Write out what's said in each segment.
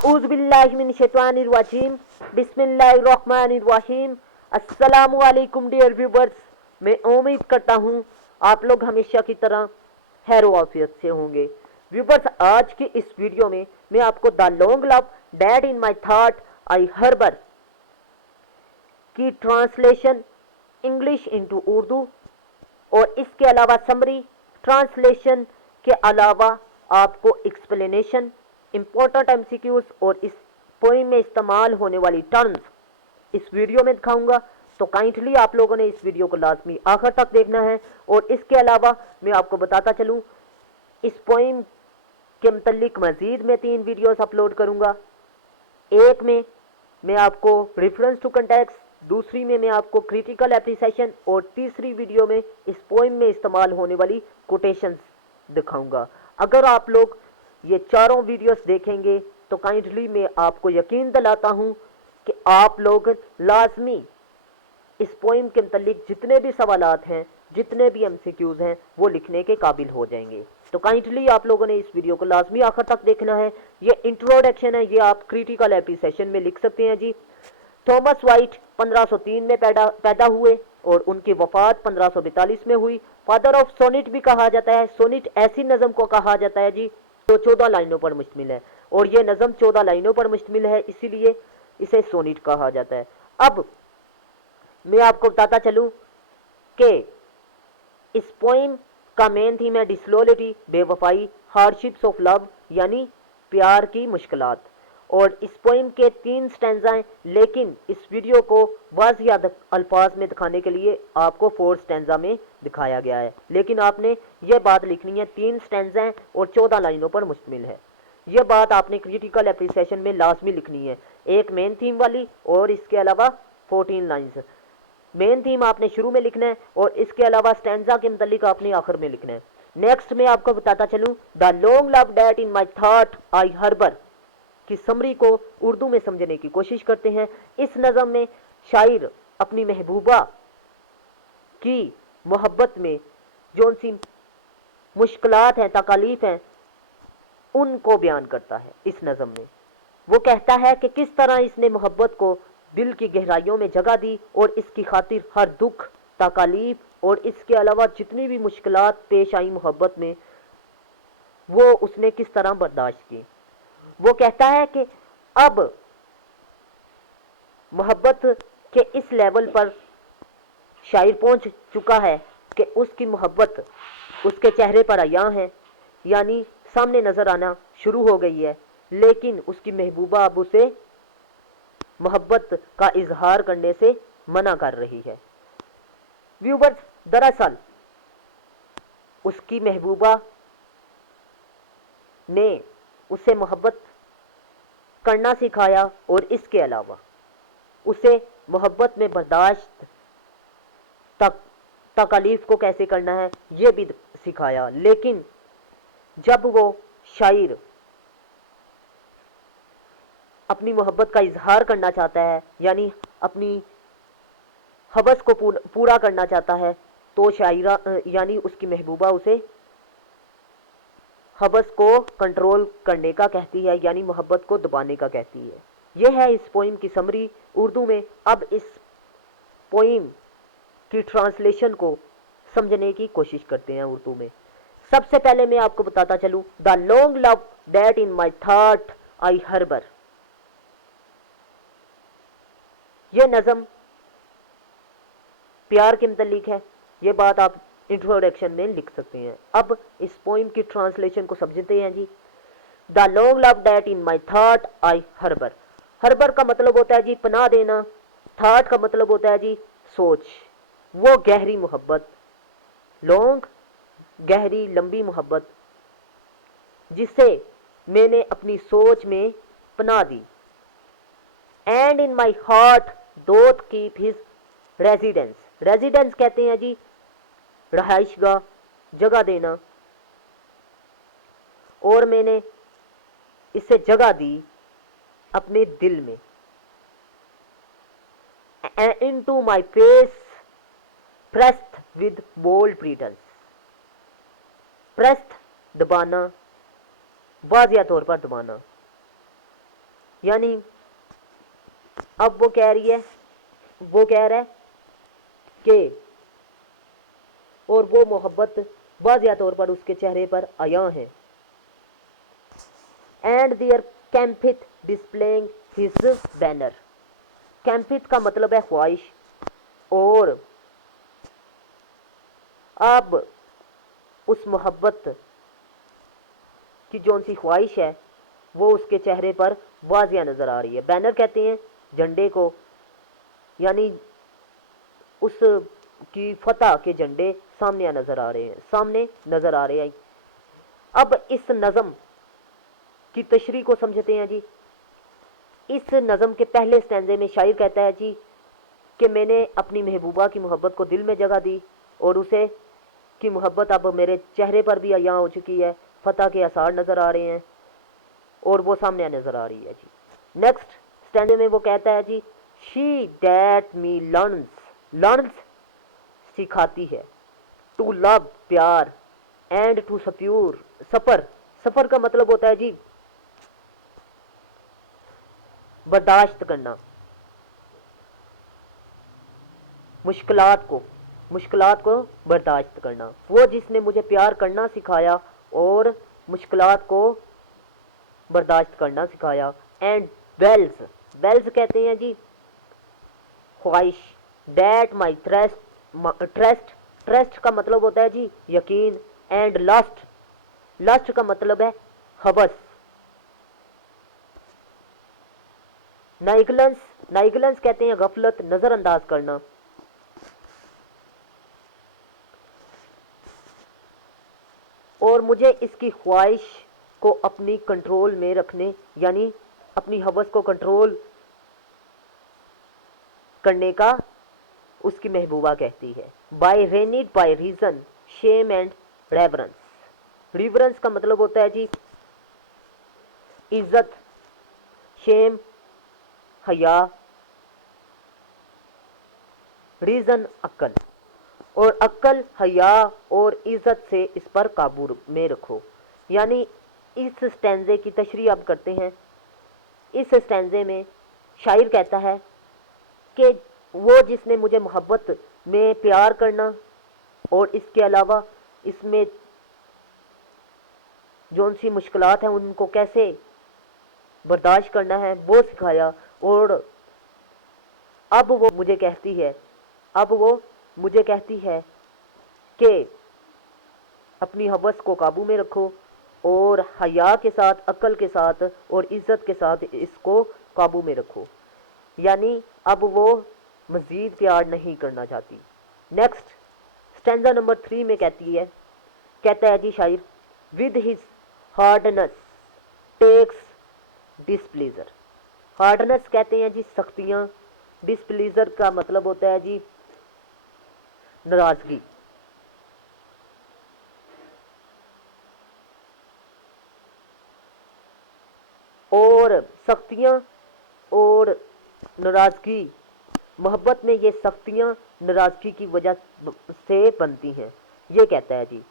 आऊज़ुबिल्लाहिमिनश्शैतानिर्रजीम बिस्मिल्लाहिर्रहमानिर्रहीम। अस्सलामुअलैकुम dear viewers, मैं उम्मीद करता हूँ आप लोग हमेशा की तरह हैरो आफियत से होंगे। व्यूवर्स, आज की इस वीडियो में मैं आपको the long love that in my thought I harbour की ट्रांसलेशन इंग्लिश इनटू उर्दू और इसके अलावा समरी ट्रांसलेशन के अलावा आपको एक्सप्लेनेशन, इंपॉर्टेंट एमसीक्यूज और इस पोइम में इस्तेमाल होने वाली टर्म्स इस वीडियो में दिखाऊंगा। तो काइंडली आप लोगों ने इस वीडियो को लाजमी आखिर तक देखना है। और इसके अलावा मैं आपको बताता चलूं, इस पोइम के मुतल्लिक मजीद मैं 3 वीडियोस अपलोड करूंगा। एक में मैं आपको रेफरेंस टू कंटेक्स्ट, दूसरी में मैं आपको क्रिटिकल एप्रिसिएशन और तीसरी वीडियो में इस पोइम में इस्तेमाल होने वाली कोटेशंस दिखाऊंगा। अगर आप लोग ये चारों वीडियोस देखेंगे तो काइंडली मैं आपको यकीन दिलाता हूँ कि आप लोग लाजमी इस पोइम के मुतल्लिक जितने भी सवालात हैं, जितने भी एमसीक्यूज हैं, वो लिखने के काबिल हो जाएंगे। तो काइंडली आप लोगों ने इस वीडियो को लाजमी आखिर तक देखना है। ये इंट्रोडक्शन है, ये आप क्रिटिकल एप्रिसिएशन में लिख सकते हैं जी। थॉमस वाइट 1503 में पैदा हुए और उनकी वफात 1542 में हुई। फादर ऑफ सोनिट भी कहा जाता है। सोनिट ऐसी नज़म को कहा जाता है जी जो 14 लाइनों पर मुश्तमिल है, और ये नज़म 14 लाइनों पर मुश्तमिल है, इसीलिए इसे सोनिट कहा जाता है। अब मैं आपको बताता चलूं कि इस पोइम का मेन थीम है डिसलोयल्टी, बेवफाई, हार्डशिप्स ऑफ लव यानी प्यार की मुश्किलात। और इस पोइम के 3 स्टैंजा हैं, लेकिन इस वीडियो को वाज़िह अल्फाज में दिखाने के लिए आपको 4 स्टैंजा में दिखाया गया है। लेकिन आपने ये बात लिखनी है, 3 स्टैंजा हैं और 14 लाइनों पर मुश्तमिल है। ये बात आपने क्रिटिकल एप्रिसिएशन में लाजमी लिखनी है, एक मेन थीम वाली और इसके अलावा 14 लाइन्स। मेन थीम आपने शुरू में लिखना है और इसके अलावा स्टैंजा के मुतालिक आपने आखिर में लिखना है। नेक्स्ट मैं आपको बताता चलूं, the long love that in my thought I harbour की समरी को उर्दू में समझने की कोशिश करते हैं। इस नज़म में शायर अपनी महबूबा की मोहब्बत में जो सी मुश्किलात हैं, तकालीफ हैं, उनको बयान करता है। इस नज़म में वो कहता है कि किस तरह इसने मोहब्बत को दिल की गहराइयों में जगह दी और इसकी खातिर हर दुख, तकालीफ और इसके अलावा जितनी भी मुश्किलात पेश आई मोहब्बत में, वो उसने किस तरह बर्दाश्त की। वो कहता है कि अब मोहब्बत के इस लेवल पर शायर पहुंच चुका है कि उसकी मोहब्बत उसके चेहरे पर अयां है, यानी सामने नजर आना शुरू हो गई है, लेकिन उसकी महबूबा अब उसे मोहब्बत का इजहार करने से मना कर रही है। व्यूवर्स, दरअसल उसकी महबूबा ने उसे मोहब्बत करना सिखाया और इसके अलावा उसे मोहब्बत में बर्दाश्त तकलीफ को कैसे करना है ये भी सिखाया। लेकिन जब वो शायर अपनी मोहब्बत का इजहार करना चाहता है, यानी अपनी हवस को पूरा करना चाहता है, तो शायरा यानी उसकी महबूबा उसे हवस को कंट्रोल करने का कहती है, यानी मोहब्बत को दबाने का कहती है। यह है इस पोइम की समरी उर्दू में। अब इस पोइम की ट्रांसलेशन को समझने की कोशिश करते हैं उर्दू में। सबसे पहले मैं आपको बताता चलूं, the long love that in my thought I harbour. यह नज़म प्यार के मुतल्लिक है, ये बात आप इंट्रोडक्शन में लिख सकते हैं। अब इस पोइम की ट्रांसलेशन को समझते हैं जी। The long love that in my thought I harbour. Harbour का मतलब होता है जी पनाह देना, थॉट का मतलब होता है जी सोच। वो गहरी मोहब्बत, लॉन्ग गहरी लंबी मोहब्बत, जिसे मैंने अपनी सोच में पनाह दी। And in my heart doth keep his residence. Residence कहते हैं जी रहाइशगाह, जगह देना, और मैंने इसे जगह दी अपने दिल में। Into my face pressed with bold pretence. Pressed दबाना, वाजिया तौर पर दबाना, यानी अब वो कह रहा है कि और वो मोहब्बत वाज़िया तौर पर उसके चेहरे पर आया है। And there campeth displaying his banner. Campeth का मतलब है ख्वाहिश, और अब उस मोहब्बत की जौन सी ख्वाहिश है वो उसके चेहरे पर वाज़िया नज़र आ रही है। बैनर कहते हैं झंडे को, यानी उस की फतह के झंडे सामने नज़र आ रहे हैं। अब इस नज़म की तशरीह को समझते हैं जी। इस नज़म के पहले स्टैंजे में शायर कहता है जी कि मैंने अपनी महबूबा की मोहब्बत को दिल में जगह दी और उसे की मोहब्बत अब मेरे चेहरे पर भी अयां हो चुकी है, फतह के आसार नज़र आ रहे हैं और वो सामने नज़र आ रही है जी। नेक्स्ट स्टैंडे में वो कहता है जी, शी डैट मी लर्न्स सिखाती है, टू लव प्यार, एंड टू सफ़र का मतलब होता है जी बर्दाश्त करना, मुश्किलात को बर्दाश्त करना। वो जिसने मुझे प्यार करना सिखाया और मुश्किलात को बर्दाश्त करना सिखाया। एंड वेल्स कहते हैं जी ख्वाहिश। डैट माई ट्रस्ट का मतलब होता है जी यकीन। एंड लस्ट का मतलब है हवस। नाइगलेंस कहते हैं गफलत, नजरअंदाज करना। और मुझे इसकी ख्वाहिश को अपनी कंट्रोल में रखने, यानी अपनी हवस को कंट्रोल करने का उसकी महबूबा कहती है। Be reined by reason, shame and reverence का मतलब होता है जी इज्जत, शेम हया, रीजन अक्ल, और अक्ल हया और इज्जत से इस पर काबू में रखो। यानी इस स्टैंजे की तशरीह अब करते हैं। इस स्टैंजे में शायर कहता है कि वो जिसने मुझे मोहब्बत में प्यार करना और इसके अलावा इसमें जौन सी मुश्किलात हैं उनको कैसे बर्दाश्त करना है वो सिखाया। और अब वो मुझे कहती है कि अपनी हवस को काबू में रखो और हया के साथ, अक्ल के साथ और इज्जत के साथ इसको काबू में रखो। यानी अब वो मज़ीद प्यार नहीं करना चाहती। नेक्स्ट स्टैंजा नंबर 3 में कहता है जी शायर, with his hardness takes displeasure. Hardness कहते हैं जी सख्तियाँ, डिसप्लीजर का मतलब होता है जी नाराजगी। और सख्तियाँ और नाराजगी, मोहब्बत में ये सख्तियाँ नाराजगी की वजह से बनती हैं। ये कहता है जी,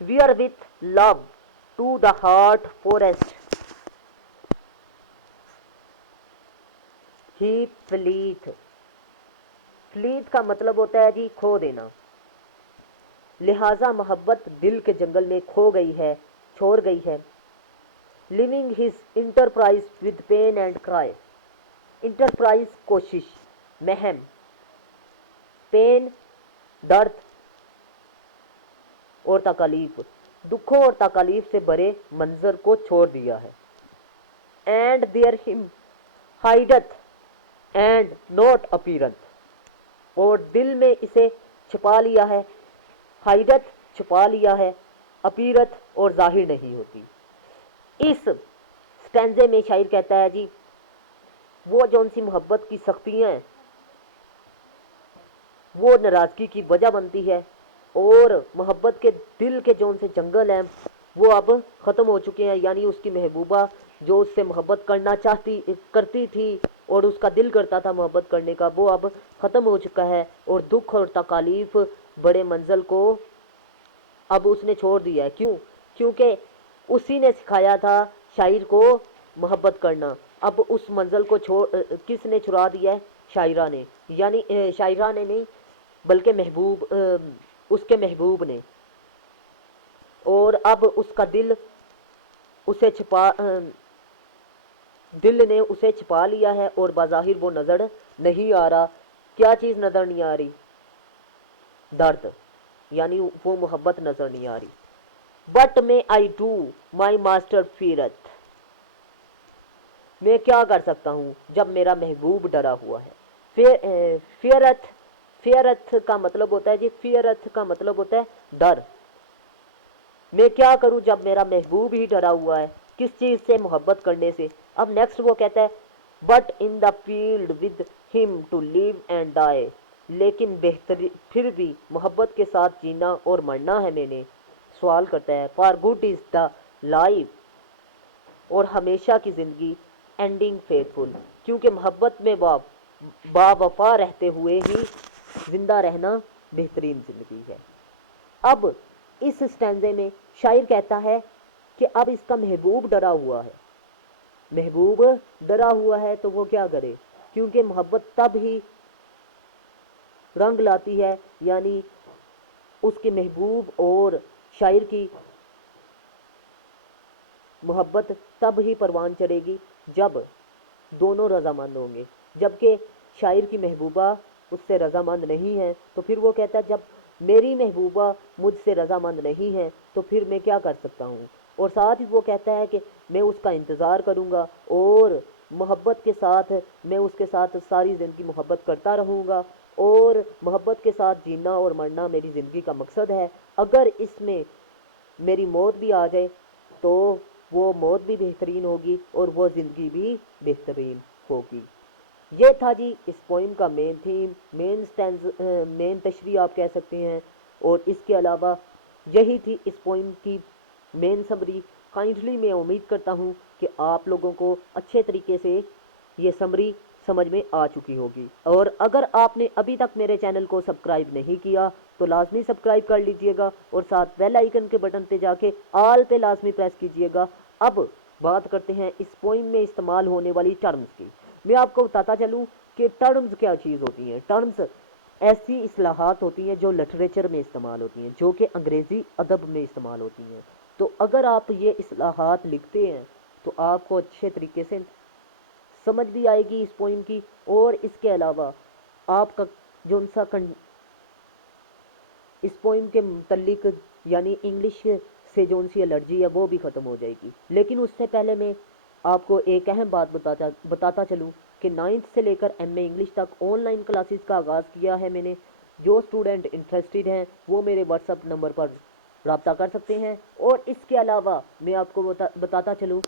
we are with love to the heart forest he fleeth का मतलब होता है जी खो देना। लिहाजा मोहब्बत दिल के जंगल में खो गई है, छोड़ गई है। Leaving his enterprise with pain and cry. Enterprise कोशिश, महम, पेन दर्द और तकालीफ, दुखों और तकालीफ से भरे मंजर को छोड़ दिया है। And there him hideth and not appearance, और दिल में इसे छुपा लिया है। हाइडत छुपा लिया है, अपीरत और जाहिर नहीं होती। इस स्टैंजे में शायर कहता है जी वो जौन सी मोहब्बत की सख्तियाँ हैं वो नाराज़गी की वजह बनती है, और मोहब्बत के दिल के जौन से जंगल हैं वो अब ख़त्म हो चुके हैं। यानी उसकी महबूबा जो उससे मोहब्बत करती थी और उसका दिल करता था मोहब्बत करने का, वो अब ख़त्म हो चुका है। और दुख और तकालीफ बड़े मंजिल को अब उसने छोड़ दिया है। क्योंकि उसी ने सिखाया था शायर को मोहब्बत करना। अब उस मंजिल को किसने छुड़ा दिया है? शायरा ने, यानी शायरा ने नहीं बल्कि उसके महबूब ने। और अब उसका दिल ने उसे छिपा लिया है और बाज़ाहिर वो नज़र नहीं आ रहा। क्या चीज़ नज़र नहीं आ रही? दर्द, यानी वो मोहब्बत नज़र नहीं आ रही। But may I do my master feareth, मैं क्या कर सकता हूँ जब मेरा महबूब डरा हुआ है। फियरत का मतलब होता है जी, फियरत का मतलब होता है डर। मैं क्या करूं जब मेरा महबूब ही डरा हुआ है, किस चीज़ से? मोहब्बत करने से। अब नेक्स्ट वो कहता है but in the field with him to live and die, लेकिन बेहतरी फिर भी मोहब्बत के साथ जीना और मरना है मैंने। सवाल करता है for good is the life, और हमेशा की ज़िंदगी एंडिंग फेथफुल, क्योंकि मोहब्बत में बावफा रहते हुए ही ज़िंदा रहना बेहतरीन ज़िंदगी है। अब इस स्टैंजे में शायर कहता है कि अब इसका महबूब डरा हुआ है। महबूब डरा हुआ है तो वो क्या करे, क्योंकि मोहब्बत तब ही रंग लाती है, यानी उसके महबूब और शायर की मोहब्बत तब ही परवान चढ़ेगी जब दोनों रजामंद होंगे। जबकि शायर की महबूबा उससे रजामंद नहीं है, तो फिर वो कहता है जब मेरी महबूबा मुझसे रजामंद नहीं है तो फिर मैं क्या कर सकता हूँ। और साथ ही वो कहता है कि मैं उसका इंतज़ार करूँगा और मोहब्बत के साथ मैं उसके साथ सारी ज़िंदगी मोहब्बत करता रहूँगा, और मोहब्बत के साथ जीना और मरना मेरी ज़िंदगी का मकसद है। अगर इसमें मेरी मौत भी आ जाए तो वो मौत भी बेहतरीन होगी और वो ज़िंदगी भी बेहतरीन होगी। ये था जी इस पोइम का मेन थीम, मेन तशरीह आप कह सकते हैं। और इसके अलावा यही थी इस पोइम की मेन समरी। काइंडली मैं उम्मीद करता हूँ कि आप लोगों को अच्छे तरीके से ये समरी समझ में आ चुकी होगी। और अगर आपने अभी तक मेरे चैनल को सब्सक्राइब नहीं किया तो लाजमी सब्सक्राइब कर लीजिएगा और साथ बेल आइकन के बटन पे जाके ऑल पे लाजमी प्रेस कीजिएगा। अब बात करते हैं इस पोइम में इस्तेमाल होने वाली टर्म्स की। मैं आपको बताता चलूँ कि टर्म्स क्या चीज़ होती हैं। टर्म्स ऐसी इस्लाहात होती हैं जो लिटरेचर में इस्तेमाल होती हैं, जो कि अंग्रेज़ी अदब में इस्तेमाल होती हैं। तो अगर आप ये इस्लाहात लिखते हैं तो आपको अच्छे तरीके से समझ भी आएगी इस पोइम की, और इसके अलावा आपका जो उनसा इस पोइम के मुतल्लिक यानी इंग्लिश से जो उनसी एलर्जी है वो भी ख़त्म हो जाएगी। लेकिन उससे पहले मैं आपको एक अहम बात बताता चलूँ कि 9th से लेकर MA इंग्लिश तक ऑनलाइन क्लासेस का आगाज़ किया है मैंने। जो स्टूडेंट इंटरेस्टेड हैं वो मेरे व्हाट्सअप नंबर पर रब्ता कर सकते हैं। और इसके अलावा मैं आपको बताता चलूँ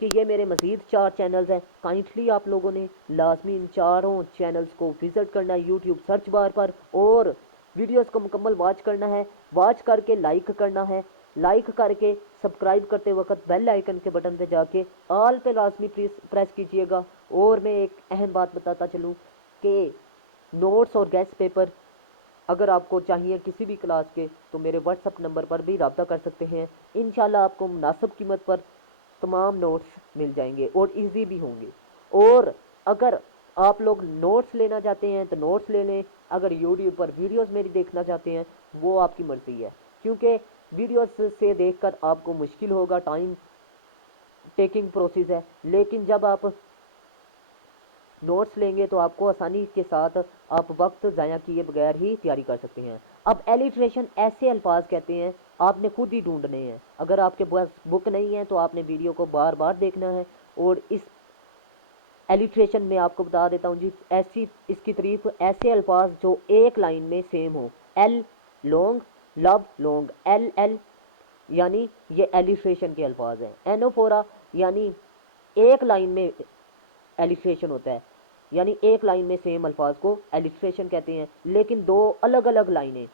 कि ये मेरे मज़ीद 4 चैनल्स हैं। काइंडली आप लोगों ने लाजमी इन चारों चैनल्स को विज़िट करना है यूट्यूब सर्च बार पर, और वीडियोस को मुकम्मल वॉच करना है। वॉच करके लाइक करना है, लाइक करके सब्सक्राइब करते वक्त बेल आइकन के बटन पे जाके ऑल पे लाजमी प्रेस कीजिएगा। और मैं एक अहम बात बताता चलूँ कि नोट्स और गेस्ट पेपर अगर आपको चाहिए किसी भी क्लास के तो मेरे व्हाट्सअप नंबर पर भी रब्ता कर सकते हैं। इंशाल्लाह आपको मुनासिब कीमत पर तमाम नोट्स मिल जाएंगे और इजी भी होंगे। और अगर आप लोग नोट्स लेना चाहते हैं तो नोट्स ले लें, अगर यूट्यूब पर वीडियोस मेरी देखना चाहते हैं वो आपकी मर्ज़ी है, क्योंकि वीडियोस से देखकर आपको मुश्किल होगा, टाइम टेकिंग प्रोसेस है। लेकिन जब आप नोट्स लेंगे तो आपको आसानी के साथ आप वक्त ज़ाया किए बगैर ही तैयारी कर सकते हैं। अब एलिट्रेशन ऐसे अल्फाज कहते हैं आपने खुद ही ढूंढने हैं। अगर आपके पास बुक नहीं है तो आपने वीडियो को बार बार देखना है। और इस एलिट्रेशन में आपको बता देता हूँ जी, ऐसी इसकी तारीफ ऐसे अल्फाज जो एक लाइन में सेम हो। L long, love long, L L यानी ये एलिट्रेशन के अल्फाज हैं। एनोफोरा यानी एक लाइन में एलिट्रेशन होता है, यानी एक लाइन में सेम अल्फाज को एलिट्रेशन कहते हैं। लेकिन दो अलग अलग लाइनें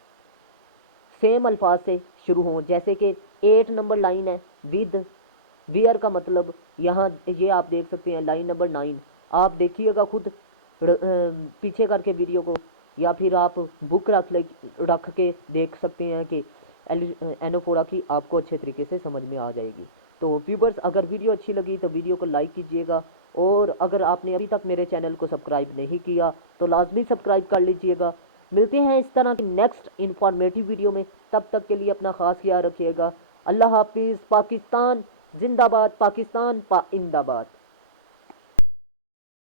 सेम अल्फाज से शुरू हों, जैसे कि 8 नंबर लाइन है विद वियर का मतलब यहाँ ये आप देख सकते हैं लाइन नंबर 9। आप देखिएगा खुद पीछे करके वीडियो को, या फिर आप बुक रख के देख सकते हैं कि एनोफोरा की आपको अच्छे तरीके से समझ में आ जाएगी। تو ویورز اگر ویڈیو اچھی لگی تو ویڈیو کو لائک کیجیے گا، اور اگر آپ نے ابھی تک میرے چینل کو سبسکرائب نہیں کیا تو لازمی سبسکرائب کر لیجیے گا۔ ملتے ہیں اس طرح کی نیکسٹ انفارمیٹیو ویڈیو میں، تب تک کے لیے اپنا خاص خیال رکھیے گا۔ اللہ حافظ۔ پاکستان زندہ باد، پاکستان پائندہ باد۔